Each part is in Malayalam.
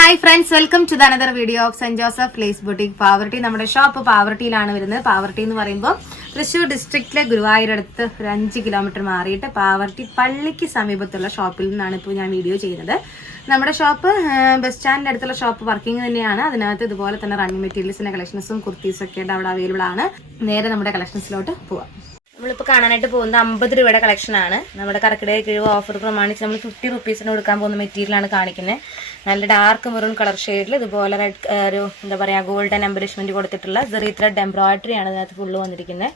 Hi friends, welcome to the another video of Saint Joseph lace boutique Pavaratty. നമ്മുടെ ഷോപ്പ് പാവർട്ടിയിലാണ് വരുന്നത്. പാവർട്ടി എന്ന് പറയുമ്പോൾ തൃശ്ശൂർ ഡിസ്ട്രിക്റ്റിലെ ഗുരുവായൂരടുത്ത് ഒരു 5 കിലോമീറ്റർ മാറിയിട്ട് പാവർട്ടി പള്ളിക്ക് സമീപത്തുള്ള ഷോപ്പിൽ നിന്നാണ് ഇപ്പോൾ ഞാൻ വീഡിയോ ചെയ്യുന്നത്. നമ്മുടെ ഷോപ്പ് ബസ് സ്റ്റാൻഡിൻ്റെ അടുത്തുള്ള ഷോപ്പ് വർക്കിംഗ് തന്നെയാണ്. അതിനകത്ത് ഇതുപോലെ തന്നെ റണ്ണിങ് മെറ്റീരിയൽസിൻ്റെ കളക്ഷൻസും കുർത്തീസൊക്കെ അവിടെ അവൈലബിൾ ആണ്. നേരെ നമ്മുടെ കളക്ഷൻസിലോട്ട് പോവാം. നമ്മളിപ്പോൾ കാണാനായിട്ട് പോകുന്നത് 50 രൂപയുടെ കളക്ഷനാണ്. നമ്മുടെ കർക്കിടക കിഴിവ് ഓഫർ പ്രമാണിച്ച് നമ്മൾ 50 റുപ്പീസിന് കൊടുക്കാൻ പോകുന്ന മെറ്റീരിയലാണ് കാണിക്കുന്നത്. നല്ല ഡാർക്ക് മെറൂൺ കളർ ഷെയ്ഡിൽ ഇതുപോലെ റെഡ് ഒരു എന്താ പറയുക ഗോൾഡൻ എംബലിഷ്മെന്റ് കൊടുത്തിട്ടുള്ള സെറി ത്രെഡ് എംബ്രോയിഡറി ആണ് ഇതിനകത്ത് ഫുള്ള് വന്നിരിക്കുന്നത്.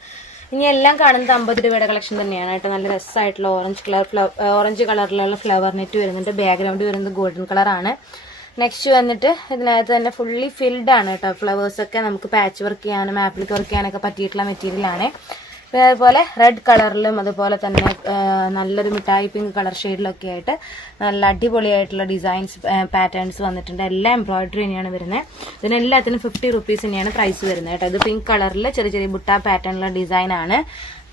ഇനി എല്ലാം കാണുന്നത് 50 രൂപയുടെ കളക്ഷൻ തന്നെയാണ് കേട്ടോ. നല്ല രസമായിട്ടുള്ള ഓറഞ്ച് കളറിലുള്ള ഫ്ലവർ നെറ്റ് വരുന്നുണ്ട്. ബാക്ക്ഗ്രൗണ്ട് വരുന്നത് ഗോൾഡൻ കളറാണ്. നെക്സ്റ്റ് വന്നിട്ട് ഇതിനകത്ത് തന്നെ ഫുള്ളി ഫിൽഡ് ആണ് കേട്ടോ. ഫ്ലവേഴ്സൊക്കെ നമുക്ക് പാച്ച് വർക്ക് ചെയ്യാനും ആപ്ലിക് വർക്ക് ചെയ്യാനൊക്കെ പറ്റിയിട്ടുള്ള മെറ്റീരിയലാണ്. അതുപോലെ റെഡ് കളറിലും അതുപോലെ തന്നെ നല്ലൊരു മിഠായി പിങ്ക് കളർ ഷെയ്ഡിലൊക്കെ ആയിട്ട് നല്ല അടിപൊളിയായിട്ടുള്ള ഡിസൈൻസ് പാറ്റേൺസ് വന്നിട്ടുണ്ട്. എല്ലാം എംബ്രോയിഡറി തന്നെയാണ് വരുന്നത്. ഇതിനെല്ലാത്തിനും 50 റുപ്പീസ് തന്നെയാണ് പ്രൈസ് വരുന്നത് കേട്ടോ. ഇത് പിങ്ക് കളറിൽ ചെറിയ ചെറിയ ബുട്ട പാറ്റേണിലുള്ള ഡിസൈനാണ്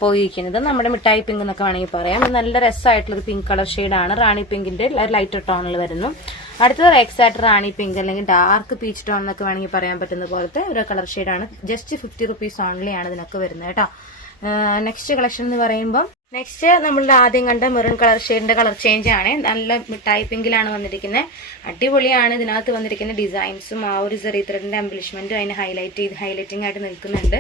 പോയിരിക്കുന്നത്. നമ്മുടെ മിഠായി പിങ്ക് എന്നൊക്കെ വേണമെങ്കിൽ പറയാം. നല്ല രസമായിട്ടുള്ളൊരു പിങ്ക് കളർ ഷെയ്ഡാണ്. റാണി പിങ്കിന്റെ ലൈറ്റർ ടോണിൽ വരുന്നു. അടുത്തത് എക്സാക്ട് റാണി പിങ്ക് അല്ലെങ്കിൽ ഡാർക്ക് പീച്ച് ടോൺ എന്നൊക്കെ വേണമെങ്കിൽ പറയാൻ പറ്റുന്ന പോലത്തെ ഒരു കളർ ഷെയ്ഡാണ്. ജസ്റ്റ് 50 റുപ്പീസ് ഓൺലി ആണ് ഇതിനൊക്കെ വരുന്നത് കേട്ടോ. നെക്സ്റ്റ് കളക്ഷൻ എന്ന് പറയുമ്പോൾ നെക്സ്റ്റ് നമ്മളുടെ ആദ്യം കണ്ട മെറൂൺ കളർ ഷെയ്ഡിന്റെ കളർ ചേഞ്ച് ആണ്. നല്ല മിഠായി പിങ്കിലാണ് വന്നിരിക്കുന്നത്. അടിപൊളിയാണ്. ഇതിനകത്ത് വന്നിരിക്കുന്ന ഡിസൈൻസും ആ ഒരു സെറി ത്രെഡിന്റെ എംബലിഷ്മെന്റും അതിന് ഹൈലൈറ്റിംഗ് ആയിട്ട് നിൽക്കുന്നുണ്ട്.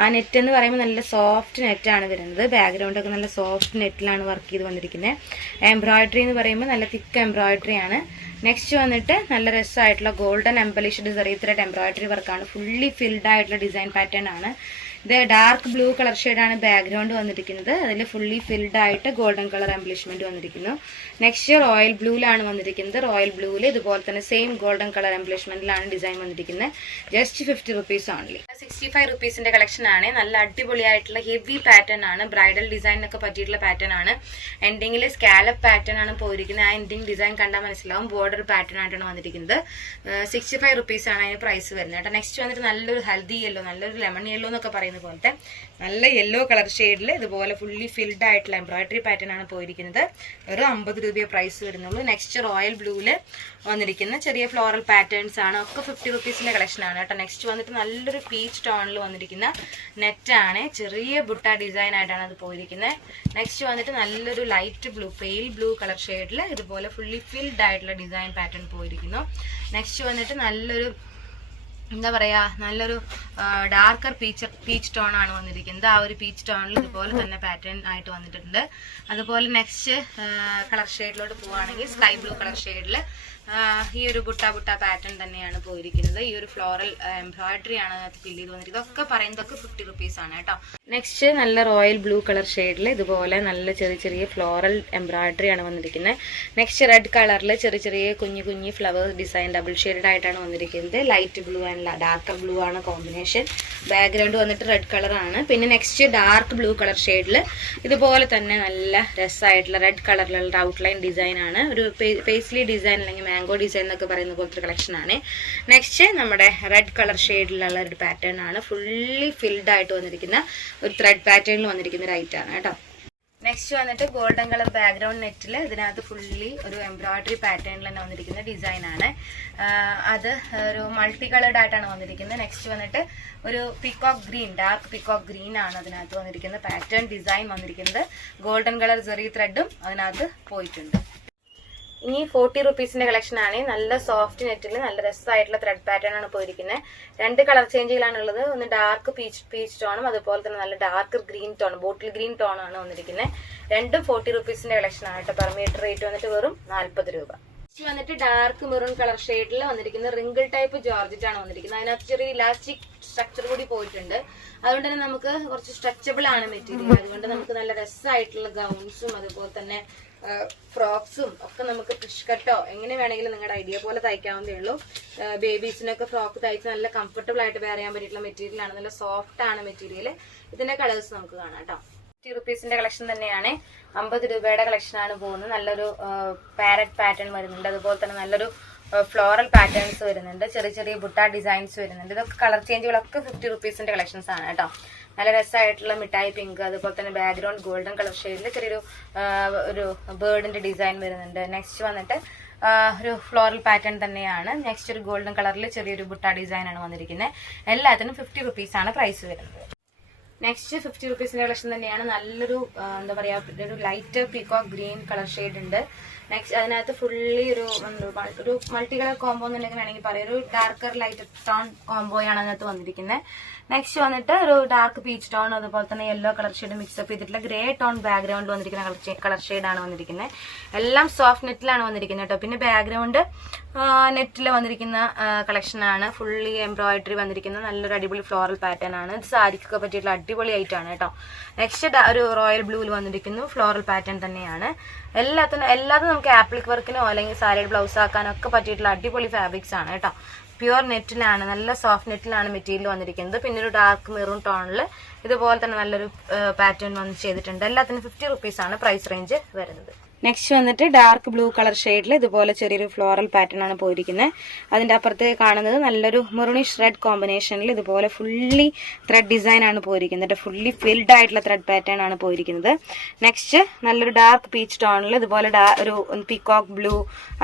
ആ നെറ്റ് എന്ന് പറയുമ്പോൾ നല്ല സോഫ്റ്റ് നെറ്റാണ് വരുന്നത്. ബാക്ക്ഗ്രൗണ്ട് ഒക്കെ നല്ല സോഫ്റ്റ് നെറ്റിലാണ് വർക്ക് ചെയ്ത് വന്നിരിക്കുന്നത്. എംബ്രോയിഡറി എന്ന് പറയുമ്പോൾ നല്ല തിക്ക് എംബ്രോയിഡറി ആണ്. നെക്സ്റ്റ് വന്നിട്ട് നല്ല രസമായിട്ടുള്ള ഗോൾഡൻ എംബലിഷ്ഡ് സെറി ത്രെഡ് എംബ്രോയിഡറി വർക്കാണ്. ഫുള്ളി ഫിൽഡ് ആയിട്ടുള്ള ഡിസൈൻ പാറ്റേൺ ആണ്. ഇത് ഡാർക്ക് ബ്ലൂ കളർ ഷെയ്ഡാണ് ബാക്ക്ഗ്രൗണ്ട് വന്നിരിക്കുന്നത്. അതിൽ ഫുള്ളി ഫിൽഡ് ആയിട്ട് ഗോൾഡൻ കളർ എംബ്ലിഷ്മെന്റ് വന്നിരിക്കുന്നു. നെക്സ്റ്റ് റോയൽ ബ്ലൂവിലാണ് വന്നിരിക്കുന്നത്. റോയൽ ബ്ലൂവിൽ ഇതുപോലെ തന്നെ സെയിം ഗോൾഡൻ കളർ എംബ്ലിഷ്മെന്റിലാണ് ഡിസൈൻ വന്നിരിക്കുന്നത്. Just 50 rupees only. 65 റുപ്പീസിന്റെ കളക്ഷൻ ആണ്. നല്ല അടിപൊളിയായിട്ടുള്ള ഹെവി പാറ്റേൺ ആണ്. ബ്രൈഡൽ ഡിസൈനൊക്കെ പറ്റിയിട്ടുള്ള പാറ്റേൺ ആണ്. എൻഡിങ്ങിൽ സ്കാലപ്പ് പാറ്റേൺ ആണ് പോയിരിക്കുന്നത്. ആ എൻഡിങ് ഡിസൈൻ കണ്ടാൽ മനസ്സിലാവും. ബോർഡർ പാറ്റേൺ ആയിട്ടാണ് വന്നിരിക്കുന്നത്. 65 റുപ്പീസ് ആണ് അതിന് പ്രൈസ് വരുന്നത് കേട്ടോ. നെക്സ്റ്റ് വന്നിട്ട് നല്ലൊരു ഹൽദി യെല്ലോ, നല്ലൊരു ലെമൺ യെല്ലോ എന്നൊക്കെ പറയുന്നത് പോലത്തെ നല്ല യെല്ലോ കളർ ഷെയ്ഡിൽ ഇതുപോലെ ഫുള്ളി ഫിൽഡ് ആയിട്ടുള്ള എംബ്രോയിഡറി പാറ്റേൺ ആണ് പോയിരിക്കുന്നത്. ഒരു 50 രൂപയെ പ്രൈസ് വരുന്നുള്ളൂ. നെക്സ്റ്റ് റോയൽ ബ്ലൂവില് വന്നിരിക്കുന്ന ചെറിയ ഫ്ലോറൽ പാറ്റേൺസ് ആണ്. ഒക്കെ 50 റുപ്പീസിന്റെ കളക്ഷൻ ആണ് കേട്ടോ. നെക്സ്റ്റ് വന്നിട്ട് നല്ലൊരു പീച്ച് ടോണിൽ വന്നിരിക്കുന്ന നെറ്റാണ്. ചെറിയ ബുട്ട ഡിസൈൻ ആയിട്ടാണ് അത് പോയിരിക്കുന്നത്. നെക്സ്റ്റ് വന്നിട്ട് നല്ലൊരു light blue pale blue colour ഷെയ്ഡിൽ ഇതുപോലെ ഫുള്ളി ഫിൽഡ് ആയിട്ടുള്ള ഡിസൈൻ പാറ്റേൺ പോയിരിക്കുന്നു. നെക്സ്റ്റ് വന്നിട്ട് നല്ലൊരു എന്താ പറയാ നല്ലൊരു ഡാർക്കർ പീച്ച് ടോൺ ആണ് വന്നിരിക്കുന്നത്. ആ ഒരു പീച്ച് ടോണിൽ ഇതുപോലെ തന്നെ പാറ്റേൺ ആയിട്ട് വന്നിട്ടുണ്ട്. അതുപോലെ നെക്സ്റ്റ് കളർ ഷെയ്ഡിലോട്ട് പോവുകയാണെങ്കിൽ സ്കൈ ബ്ലൂ കളർ ഷെയ്ഡിൽ ഈ ഒരു ബുട്ട പാറ്റേൺ തന്നെയാണ് പോയിരിക്കുന്നത്. ഈ ഒരു ഫ്ലോറൽ എംബ്രോയിഡറി ആണ് അതിനകത്ത് ഫില്ല് ചെയ്ത് വന്നിരിക്കുന്നത്. ഇതൊക്കെ പറയുന്നതൊക്കെ 50 റുപ്പീസ് ആണ് കേട്ടോ. നെക്സ്റ്റ് നല്ല റോയൽ ബ്ലൂ കളർ ഷെയ്ഡിൽ ഇതുപോലെ നല്ല ചെറിയ ഫ്ലോറൽ എംബ്രോയിഡറി ആണ് വന്നിരിക്കുന്നത്. നെക്സ്റ്റ് റെഡ് കളറിൽ ചെറിയ കുഞ്ഞു ഫ്ലവേഴ്സ് ഡിസൈൻ ഡബിൾ ഷെയ്ഡ് ആയിട്ടാണ് വന്നിരിക്കുന്നത്. Light blue and dark blue ആണ് കോമ്പിനേഷൻ. ബാക്ക്ഗ്രൗണ്ട് വന്നിട്ട് റെഡ് കളർ ആണ്. പിന്നെ നെക്സ്റ്റ് ഡാർക്ക് ബ്ലൂ കളർ ഷെയ്ഡിൽ ഇതുപോലെ തന്നെ നല്ല രസമായിട്ടുള്ള റെഡ് കളറിലുള്ള ഔട്ട്ലൈൻ ഡിസൈൻ ആണ്. ഒരു പേസ്ലി ഡിസൈൻ അല്ലെങ്കിൽ മാംഗോ ഡിസൈൻ എന്നൊക്കെ പറയുന്ന പോലത്തെ കളക്ഷൻ ആണ്. നെക്സ്റ്റ് നമ്മുടെ റെഡ് കളർ ഷെയ്ഡിലുള്ള ഒരു പാറ്റേൺ ആണ്. ഫുള്ളി ഫിൽഡ് ആയിട്ട് വന്നിരിക്കുന്ന ഒരു ത്രെഡ് പാറ്റേണിൽ വന്നിരിക്കുന്ന ഒരു ഐറ്റാണ് കേട്ടോ. നെക്സ്റ്റ് വന്നിട്ട് ഗോൾഡൻ കളർ ബാക്ക്ഗ്രൗണ്ട് നെറ്റിൽ ഇതിനകത്ത് ഫുള്ളി ഒരു എംബ്രോയിഡറി പാറ്റേണിൽ തന്നെ വന്നിരിക്കുന്ന ഡിസൈൻ ആണ്. അത് ഒരു മൾട്ടി കളേർഡ് ആയിട്ടാണ് വന്നിരിക്കുന്നത്. നെക്സ്റ്റ് വന്നിട്ട് ഒരു peacock green, dark peacock green ആണ് അതിനകത്ത് വന്നിരിക്കുന്നത്. പാറ്റേൺ ഡിസൈൻ വന്നിരിക്കുന്നത് ഗോൾഡൻ കളർ സെറി ത്രെഡും അതിനകത്ത് പോയിട്ടുണ്ട്. ഇനി 40 റുപ്പീസിന്റെ കളക്ഷൻ ആണ്. നല്ല സോഫ്റ്റ് നെറ്റിൽ നല്ല രസമായിട്ടുള്ള ത്രെഡ് പാറ്റേൺ ആണ് പോയിരിക്കുന്നത്. 2 കളർ ചേഞ്ചുകളാണ് ഉള്ളത്. ഒന്ന് ഡാർക്ക് പീച്ച് ടോണും അതുപോലെ തന്നെ നല്ല dark green tone, bottle green tone ആണ് വന്നിരിക്കുന്നത്. രണ്ടും 40 റുപ്പീസിന്റെ കളക്ഷൻ ആണ് കേട്ടോ. പെർ മീറ്റർ റേറ്റ് വന്നിട്ട് വെറും 40 രൂപ. വന്നിട്ട് ഡാർക്ക് മെറൂൺ കളർ ഷെയ്ഡിൽ വന്നിരിക്കുന്ന റിങ്കിൾ ടൈപ്പ് ജോർജറ്റ് ആണ് വന്നിരിക്കുന്നത്. അതിനകത്ത് ചെറിയ ഇലാസ്റ്റിക് സ്ട്രക്ചർ കൂടി പോയിട്ടുണ്ട്. അതുകൊണ്ട് തന്നെ നമുക്ക് കുറച്ച് സ്ട്രെച്ചബിൾ ആണ് മെറ്റീരിയൽ. അതുകൊണ്ട് നമുക്ക് നല്ല രസമായിട്ടുള്ള ഗൗൺസും അതുപോലെ തന്നെ ഫ്രോക്സും ഒക്കെ നമുക്ക് ഫിഷ് കട്ടോ എങ്ങനെ വേണമെങ്കിലും നിങ്ങളുടെ ഐഡിയ പോലെ തയ്ക്കാവുന്നതേ ഉള്ളൂ. ബേബീസിനൊക്കെ ഫ്രോക്ക് തയ്ച്ച് നല്ല കംഫർട്ടബിൾ ആയിട്ട് വെയർ ചെയ്യാൻ പറ്റിയിട്ടുള്ള മെറ്റീരിയൽ ആണ്. നല്ല സോഫ്റ്റ് ആണ് മെറ്റീരിയൽ. ഇതിന്റെ കളേഴ്സ് നമുക്ക് കാണാം കേട്ടോ. 50 റുപ്പീസിന്റെ കളക്ഷൻ തന്നെയാണ്. 50 രൂപയുടെ കളക്ഷൻ ആണ് പോകുന്നത്. നല്ലൊരു പാരറ്റ് പാറ്റേൺ വരുന്നുണ്ട്. അതുപോലെ തന്നെ നല്ലൊരു ഫ്ലോറൽ പാറ്റേൺസ് വരുന്നുണ്ട്. ചെറിയ ബുട്ട ഡിസൈൻസ് വരുന്നുണ്ട്. ഇതൊക്കെ കളർ ചേഞ്ചുകളൊക്കെ 50 റുപ്പീസിന്റെ കളക്ഷൻസ് ആണ് കേട്ടോ. നല്ല രസമായിട്ടുള്ള മിഠായി പിങ്ക്, അതുപോലെ തന്നെ ബാക്ക്ഗ്രൗണ്ട് ഗോൾഡൻ കളർ ഷെയ്ഡിൽ ചെറിയൊരു ഒരു ബേർഡിന്റെ ഡിസൈൻ വരുന്നുണ്ട്. നെക്സ്റ്റ് വന്നിട്ട് ഒരു ഫ്ലോറൽ പാറ്റേൺ തന്നെയാണ്. നെക്സ്റ്റ് ഒരു ഗോൾഡൻ കളറിൽ ചെറിയൊരു ബുട്ട ഡിസൈൻ ആണ് വന്നിരിക്കുന്നത്. എല്ലാത്തിനും 50 rupees ആണ് പ്രൈസ് വരുന്നത്. നെക്സ്റ്റ് 50 rupeesന്റെ കളക്ഷൻ തന്നെയാണ്. നല്ലൊരു എന്താ പറയാ, ഒരു light peacock green colour shade ഉണ്ട്. നെക്സ്റ്റ് അതിനകത്ത് ഫുള്ളി ഒരു മൾട്ടി കളർ കോംബോ എന്നുണ്ടെങ്കിൽ വേണമെങ്കിൽ പറയാം. ഒരു ഡാർക്കർ ലൈറ്റ് ടോൺ കോംബോയാണ് അതിനകത്ത് വന്നിരിക്കുന്നത്. നെക്സ്റ്റ് വന്നിട്ട് ഒരു ഡാർക്ക് പീച്ച് ടോൺ, അതുപോലെ തന്നെ യെല്ലോ കളർ ഷെയ്ഡ് മിക്സപ്പ് ചെയ്തിട്ടുള്ള ഗ്രേ ടോൺ ബാക്ക്ഗ്രൗണ്ടിൽ വന്നിരിക്കുന്ന കളർ ഷെയ്ഡാണ് വന്നിരിക്കുന്നത്. എല്ലാം സോഫ്റ്റ് നെറ്റിലാണ് വന്നിരിക്കുന്നത് കേട്ടോ. പിന്നെ ബാക്ക്ഗ്രൗണ്ട് നെറ്റിൽ വന്നിരിക്കുന്ന കളക്ഷനാണ്. ഫുള്ളി എംബ്രോയിഡറി വന്നിരിക്കുന്ന നല്ലൊരു അടിപൊളി ഫ്ലോറൽ പാറ്റേൺ ആണ്. ഇത് സാരിക്കൊക്കെ പറ്റിയിട്ടുള്ള അടിപൊളി ആയിട്ടാണ് കേട്ടോ. നെക്സ്റ്റ് ഒരു റോയൽ ബ്ലൂവിൽ വന്നിരിക്കുന്നു. ഫ്ലോറൽ പാറ്റേൺ തന്നെയാണ്. എല്ലാത്തും നമുക്ക് ആപ്ലിക് വർക്കിനോ അല്ലെങ്കിൽ സാരിയുടെ ബ്ലൗസ് ആക്കാനോ ഒക്കെ പറ്റിയിട്ടുള്ള അടിപൊളി ഫാബ്രിക്സ് ആണ് കേട്ടോ. പ്യുവർ നെറ്റിലാണ്, നല്ല സോഫ്റ്റ് നെറ്റിലാണ് മെറ്റീരിയൽ വന്നിരിക്കുന്നത്. പിന്നെ ഒരു ഡാർക്ക് മെറൂൺ ടോണിൽ ഇതുപോലെ തന്നെ നല്ലൊരു പാറ്റേൺ വന്ന് ചെയ്തിട്ടുണ്ട്. എല്ലാത്തിനും 50 rupees ആണ് പ്രൈസ് റേഞ്ച് വരുന്നത്. നെക്സ്റ്റ് വന്നിട്ട് ഡാർക്ക് ബ്ലൂ കളർ ഷെയ്ഡിൽ ഇതുപോലെ ചെറിയൊരു ഫ്ലോറൽ പാറ്റേൺ ആണ് പോയിരിക്കുന്നത്. അതിന്റെ അപ്പുറത്ത് കാണുന്നത് നല്ലൊരു മെറൂണിഷ് റെഡ് കോമ്പിനേഷനിൽ ഇതുപോലെ ഫുള്ളി ത്രെഡ് ഡിസൈൻ ആണ് പോയിരിക്കുന്നത്. ഫുള്ളി ഫിൽഡ് ആയിട്ടുള്ള ത്രെഡ് പാറ്റേൺ ആണ് പോയിരിക്കുന്നത്. നെക്സ്റ്റ് നല്ലൊരു ഡാർക്ക് പീച്ച് ടോണിൽ ഇതുപോലെ ഒരു പീകോക്ക് ബ്ലൂ,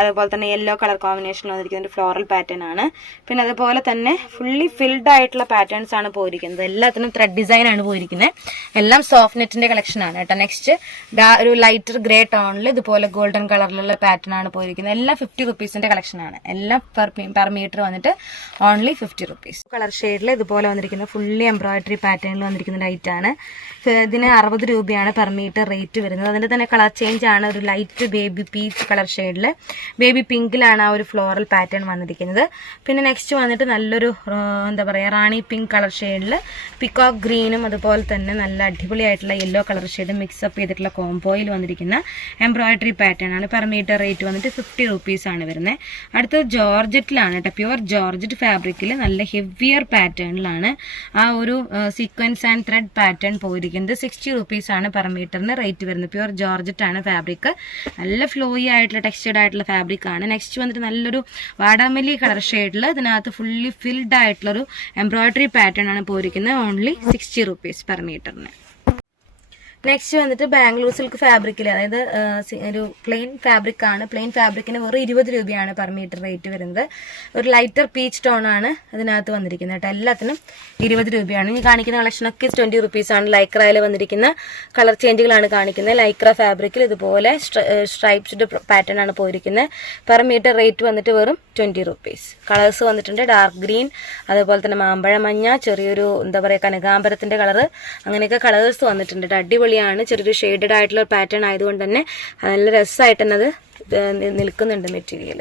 അതുപോലെ തന്നെ യെല്ലോ കളർ കോമ്പിനേഷൻ വന്നിരിക്കുന്ന ഒരു ഫ്ലോറൽ പാറ്റേൺ ആണ്. പിന്നെ അതുപോലെ തന്നെ ഫുള്ളി ഫിൽഡ് ആയിട്ടുള്ള പാറ്റേൺസ് ആണ് പോയിരിക്കുന്നത്. എല്ലാത്തിനും ത്രെഡ് ഡിസൈൻ ആണ് പോയിരിക്കുന്നത്. എല്ലാം സോഫ്റ്റ് നെറ്റിന്റെ കളക്ഷൻ ആണ് കേട്ടോ. നെക്സ്റ്റ് ഒരു ലൈറ്റർ ഗ്രേ ടോണിൽ ഇതുപോലെ ഗോൾഡൻ കളറിലുള്ള പാറ്റേൺ ആണ് പോയിരിക്കുന്നത്. എല്ലാം 50 rupeesന്റെ കളക്ഷൻ ആണ്. എല്ലാം പെർ മീറ്റർ വന്നിട്ട് ഓൺലി 50 rupees. കളർ ഷെയ്ഡിൽ ഇതുപോലെ വന്നിരിക്കുന്ന ഫുള്ളി എംബ്രോയിഡറി പാറ്റേണിൽ വന്നിരിക്കുന്ന ലൈറ്റ് ആണ്. ഇതിന് 60 രൂപയാണ് പെർ മീറ്റർ റേറ്റ് വരുന്നത്. അതിന്റെ തന്നെ കളർ ചേഞ്ച് ആണ്. ഒരു ലൈറ്റ് ബേബി പീച്ച് കളർ ഷെയ്ഡിൽ ബേബി പിങ്കിലാണ് ആ ഒരു ഫ്ലോറൽ പാറ്റേൺ വന്നിരിക്കുന്നത്. പിന്നെ നെക്സ്റ്റ് വന്നിട്ട് നല്ലൊരു എന്താ പറയാ, റാണി പിങ്ക് കളർ ഷെയ്ഡിൽ പിക്കോക്ക് ഗ്രീനും അതുപോലെ തന്നെ നല്ല അടിപൊളിയായിട്ടുള്ള യെല്ലോ കളർ ഷെയ്ഡ് മിക്സപ്പ് ചെയ്തിട്ടുള്ള കോംബോയിൽ വന്നിരിക്കുന്ന എംബ്രോയിഡറി പാറ്റേൺ ആണ്. പെർ മീറ്റർ റേറ്റ് വന്നിട്ട് 50 rupees ആണ് വരുന്നത്. അടുത്തത് ജോർജറ്റിലാണ് കേട്ടോ. പ്യുവർ ജോർജറ്റ് ഫാബ്രിക്കിൽ നല്ല ഹെവിയർ പാറ്റേണിലാണ് ആ ഒരു സീക്വൻസ് ആൻഡ് ത്രെഡ് പാറ്റേൺ പോയിരിക്കുന്നത്. 60 rupees ആണ് പെർ മീറ്ററിന് റേറ്റ് വരുന്നത്. പ്യുവർ ജോർജറ്റ് ആണ് ഫാബ്രിക്. നല്ല ഫ്ലോയി ആയിട്ടുള്ള ടെക്സ്റ്റേർഡ് ആയിട്ടുള്ള ഫാബ്രിക് ആണ്. നെക്സ്റ്റ് വന്നിട്ട് നല്ലൊരു വാടാമല്ലി കളർ ഷെയ്ഡിൽ ഇതിനകത്ത് ഫുള്ളി ഫിൽഡ് ആയിട്ടുള്ളൊരു എംബ്രോയിഡറി പാറ്റേൺ ആണ് പോയിരിക്കുന്നത്. ഓൺലി 60 rupees പെർ മീറ്ററിന്. നെക്സ്റ്റ് വന്നിട്ട് ബാംഗ്ലൂർ സിൽക്ക് ഫാബ്രിക്കിൽ, അതായത് ഒരു പ്ലെയിൻ ഫാബ്രിക് ആണ്. പ്ലെയിൻ ഫാബ്രിക്കിന് വെറും 20 രൂപയാണ് പെർ മീറ്റർ റേറ്റ് വരുന്നത്. ഒരു ലൈറ്റർ പീച്ച് ടോൺ ആണ് അതിനകത്ത് വന്നിരിക്കുന്നത് കേട്ടോ. എല്ലാത്തിനും 20 രൂപയാണ്. ഈ കാണിക്കുന്ന കളക്ഷനൊക്കെ 20 rupees ആണ്. ലൈക്രയിൽ വന്നിരിക്കുന്ന കളർ ചേഞ്ചുകളാണ് കാണിക്കുന്നത്. ലൈക്ര ഫാബ്രിക്കിൽ ഇതുപോലെ സ്ട്രൈപ്സ്ഡ് പാറ്റേൺ ആണ് പോയിരിക്കുന്നത്. പെർ മീറ്റർ റേറ്റ് വന്നിട്ട് വെറും 20 rupees. കളേഴ്സ് വന്നിട്ടുണ്ട് ഡാർക്ക് ഗ്രീൻ, അതുപോലെ തന്നെ മാമ്പഴ മഞ്ഞ, ചെറിയൊരു എന്താ പറയുക കനകാംബരത്തിന്റെ കളർ, അങ്ങനെയൊക്കെ കളേഴ്സ് വന്നിട്ടുണ്ട്. അടിപൊളിയാണ്. ചെറിയൊരു ഷെയ്ഡഡ് ആയിട്ടുള്ള പാറ്റേൺ ആയതുകൊണ്ട് തന്നെ നല്ല രസമായിട്ട് തന്നെ അത് നിൽക്കുന്നുണ്ട് മെറ്റീരിയൽ.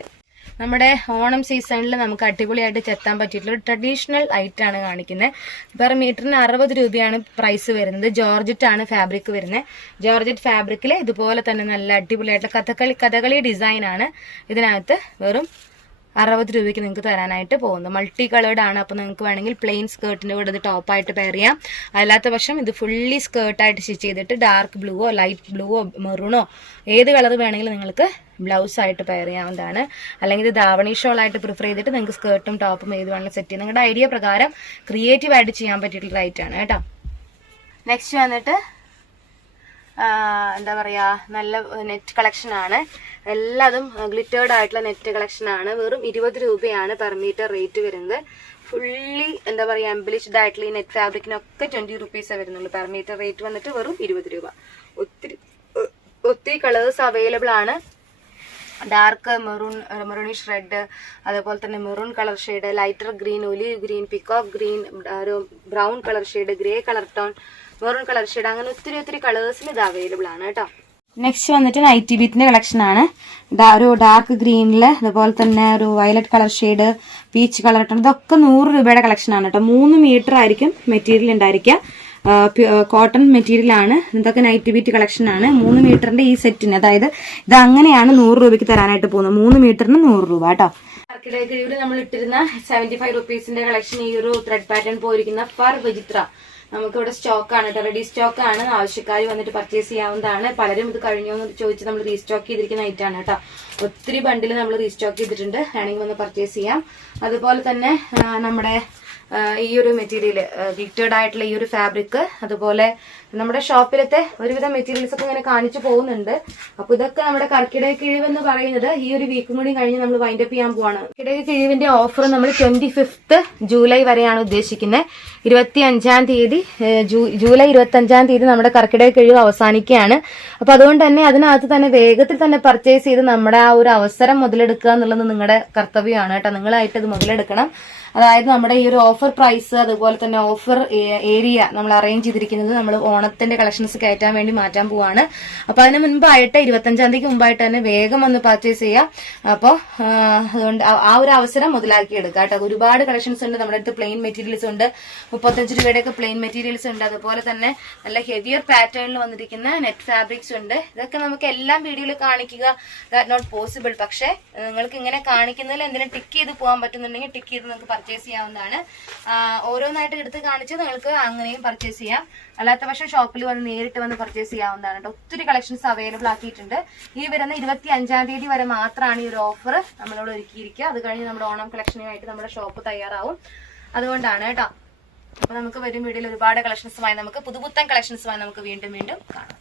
നമ്മുടെ ഓണം സീസണിൽ നമുക്ക് അടിപൊളിയായിട്ട് ചെത്താൻ പറ്റിയിട്ടുള്ള ട്രഡീഷണൽ ഐറ്റം ആണ് കാണിക്കുന്നത്. പെർ മീറ്ററിന് 60 രൂപയാണ് പ്രൈസ് വരുന്നത്. ജോർജറ്റ് ആണ് ഫാബ്രിക് വരുന്നത്. ജോർജറ്റ് ഫാബ്രിക്കിൽ ഇതുപോലെ തന്നെ നല്ല അടിപൊളിയായിട്ടുള്ള കഥകളി ഡിസൈൻ ആണ് ഇതിനകത്ത് വെറും 60 രൂപയ്ക്ക് നിങ്ങൾക്ക് തരാനായിട്ട് പോകുന്നത്. മൾട്ടി കളേർഡ് ആണ്. അപ്പോൾ നിങ്ങൾക്ക് വേണമെങ്കിൽ പ്ലെയിൻ സ്കേർട്ടിന്റെ കൂടെ ഇത് ടോപ്പായിട്ട് പെയർ ചെയ്യാം. അല്ലാത്ത പക്ഷം ഇത് ഫുള്ളി സ്കേർട്ടായിട്ട് സ്റ്റിച്ച് ചെയ്തിട്ട് ഡാർക്ക് ബ്ലൂവോ ലൈറ്റ് ബ്ലൂവോ മെറൂണോ ഏത് കളർ വേണമെങ്കിലും നിങ്ങൾക്ക് ബ്ലൗസ് ആയിട്ട് പെയർ ചെയ്യാവുന്നതാണ്. അല്ലെങ്കിൽ ഇത് ധാവണി ഷോൾ ആയിട്ട് പ്രിഫർ ചെയ്തിട്ട് നിങ്ങൾക്ക് സ്കേർട്ടും ടോപ്പും ഏത് വേണമെങ്കിലും സെറ്റ് ചെയ്യാം. നിങ്ങളുടെ ഐഡിയ പ്രകാരം ക്രിയേറ്റീവ് ആയിട്ട് ചെയ്യാൻ പറ്റിയിട്ടുള്ള ഐറ്റാണ് കേട്ടോ. നെക്സ്റ്റ് വന്നിട്ട് എന്താ പറയാ, നല്ല നെറ്റ് കളക്ഷൻ ആണ്. എല്ലാതും ഗ്ലിറ്റേർഡ് ആയിട്ടുള്ള നെറ്റ് കളക്ഷൻ ആണ്. വെറും 20 രൂപയാണ് പെർ മീറ്റർ റേറ്റ് വരുന്നത്. ഫുള്ളി എന്താ പറയാ എംബിലിഷ്ഡ് ആയിട്ടുള്ള ഈ നെറ്റ് ഫാബ്രിക്കിനൊക്കെ 20 rupees വരുന്നുള്ളൂ. പെർ മീറ്റർ റേറ്റ് വന്നിട്ട് വെറും 20 രൂപ. ഒത്തിരി കളേഴ്സ് അവൈലബിൾ ആണ്. ഡാർക്ക് മെറൂണിഷ് റെഡ്, അതുപോലെ തന്നെ maroon colour shade, lighter green, olive green, peacock green, ഒരു brown colour shade, grey colour tone, maroon colour shade, അങ്ങനെ ഒത്തിരി കളേഴ്സിൽ ഇത് അവൈലബിൾ ആണ് കേട്ടോ. നെക്സ്റ്റ് വന്നിട്ട് നൈറ്റി ബീറ്റിന്റെ കളക്ഷൻ ആണ്. ഒരു ഡാർക്ക് ഗ്രീനില് അതുപോലെ തന്നെ ഒരു violet colour shade, peach colour tone, ഇതൊക്കെ 100 രൂപയുടെ കളക്ഷൻ ആണ് കേട്ടോ. 3 മീറ്റർ ആയിരിക്കും മെറ്റീരിയൽ ഉണ്ടായിരിക്കുക. കോട്ടൺ മെറ്റീരിയൽ ആണ്. ഇതൊക്കെ നൈറ്റ് ബീറ്റ് കളക്ഷൻ ആണ്. 3 മീറ്ററിന്റെ ഈ സെറ്റിന്, അതായത് ഇത് അങ്ങനെയാണ് 100 രൂപയ്ക്ക് തരാനായിട്ട് പോകുന്നത്. 3 മീറ്ററിന് 100 രൂപ കേട്ടോ. ഇവിടെ നമ്മൾ ഇട്ടിരുന്ന 75 rupeesന്റെ കളക്ഷൻ ഈ ഒരു ത്രെഡ് പാറ്റേൺ പോയിരിക്കുന്ന ഫർ വിചിത്ര നമുക്കിവിടെ സ്റ്റോക്ക് ആണ് കേട്ടോ. റെഡി സ്റ്റോക്ക് ആണ്. ആവശ്യക്കാർ വന്നിട്ട് പർച്ചേസ് ചെയ്യാവുന്നതാണ്. പലരും ഇത് കഴിഞ്ഞോ എന്ന് ചോദിച്ച് നമ്മൾ റീസ്റ്റോക്ക് ചെയ്തിരിക്കുന്ന ഐറ്റാണ് കേട്ടോ. ഒത്തിരി ബണ്ടിൽ നമ്മൾ റീസ്റ്റോക്ക് ചെയ്തിട്ടുണ്ട്. വേണമെങ്കിൽ വന്ന് പർച്ചേസ് ചെയ്യാം. അതുപോലെ തന്നെ നമ്മുടെ ഈ ഒരു മെറ്റീരിയൽ ഗ്ലിറ്റേർഡ് ആയിട്ടുള്ള ഈ ഒരു ഫാബ്രിക്, അതുപോലെ നമ്മുടെ ഷോപ്പിലത്തെ ഒരുവിധം മെറ്റീരിയൽസ് ഒക്കെ ഇങ്ങനെ കാണിച്ചു പോകുന്നുണ്ട്. അപ്പൊ ഇതൊക്കെ നമ്മുടെ കർക്കിടക കിഴിവ് എന്ന് പറയുന്നത് ഈ ഒരു വീക്കും കൂടി കഴിഞ്ഞ് നമ്മൾ വൈൻഡപ്പ് ചെയ്യാൻ പോവാണ്. കർക്കിടക കിഴിവിന്റെ ഓഫർ നമ്മൾ 25th ജൂലൈ വരെയാണ് ഉദ്ദേശിക്കുന്നത്. 25-ാം തീയതി ജൂലൈ 25-ാം തീയതി നമ്മുടെ കർക്കിടക കിഴിവ് അവസാനിക്കുകയാണ്. അപ്പൊ അതുകൊണ്ട് തന്നെ അതിനകത്ത് തന്നെ വേഗത്തിൽ തന്നെ പർച്ചേസ് ചെയ്ത് നമ്മുടെ ആ ഒരു അവസരം മുതലെടുക്കുക എന്നുള്ളത് നിങ്ങളുടെ കർത്തവ്യമാണ് കേട്ടോ. നിങ്ങളായിട്ട് ഇത് മുതലെടുക്കണം. അതായത് നമ്മുടെ ഈ ഒരു ഓഫർ പ്രൈസ്, അതുപോലെ തന്നെ ഓഫർ ഏരിയ നമ്മൾ അറേഞ്ച് ചെയ്തിരിക്കുന്നത് നമ്മൾ ഓണത്തിന്റെ കളക്ഷൻസ് കയറ്റാൻ വേണ്ടി മാറ്റാൻ പോവാണ്. അപ്പൊ അതിന് മുൻപായിട്ട് 25-ാം തീയതിക്ക് മുമ്പായിട്ട് തന്നെ വേഗം വന്ന് പർച്ചേസ് ചെയ്യാം. അപ്പോൾ അതുകൊണ്ട് ആ ഒരു അവസരം മുതലാക്കി എടുക്കുക കേട്ടോ. ഒരുപാട് കളക്ഷൻസ് ഉണ്ട് നമ്മുടെ അടുത്ത്. പ്ലെയിൻ മെറ്റീരിയൽസ് ഉണ്ട്, 35 രൂപയുടെ ഒക്കെ പ്ലെയിൻ മെറ്റീരിയൽസ് ഉണ്ട്. അതുപോലെ തന്നെ നല്ല ഹെവിയർ പാറ്റേണിൽ വന്നിരിക്കുന്ന നെറ്റ് ഫാബ്രിക്സ് ഉണ്ട്. ഇതൊക്കെ നമുക്ക് എല്ലാം വീഡിയോയിൽ കാണിക്കുക ദാറ്റ് നോട്ട് പോസിബിൾ. പക്ഷെ നിങ്ങൾക്ക് ഇങ്ങനെ കാണിക്കുന്നതിൽ എന്തിനും ടിക്ക് ചെയ്ത് പോകാൻ പറ്റുന്നുണ്ടെങ്കിൽ ടിക്ക് ചെയ്ത് നിങ്ങൾക്ക് പർച്ചേസ് ചെയ്യാവുന്നതാണ്. ഓരോന്നായിട്ട് എടുത്ത് കാണിച്ച് നിങ്ങൾക്ക് അങ്ങനെയും പർച്ചേസ് ചെയ്യാം. അല്ലാത്ത പക്ഷം ഷോപ്പിൽ വന്ന് നേരിട്ട് വന്ന് പർച്ചേസ് ചെയ്യാവുന്നതാണ് കേട്ടോ. ഒത്തിരി കളക്ഷൻസ് അവൈലബിൾ ആക്കിയിട്ടുണ്ട്. ഈ വരുന്ന 25-ാം തീയതി വരെ മാത്രമാണ് ഈ ഒരു ഓഫർ നമ്മളോട് ഒരുക്കിയിരിക്കുക. അത് കഴിഞ്ഞ് നമ്മുടെ ഓണം കളക്ഷനുമായിട്ട് നമ്മുടെ ഷോപ്പ് തയ്യാറാവും. അതുകൊണ്ടാണ് കേട്ടോ. അപ്പൊ നമുക്ക് വരും വീഡിയോയിൽ ഒരുപാട് കളക്ഷൻസുമായി, നമുക്ക് പുതുപുത്തൻ കളക്ഷൻസുമായി നമുക്ക് വീണ്ടും കാണാം.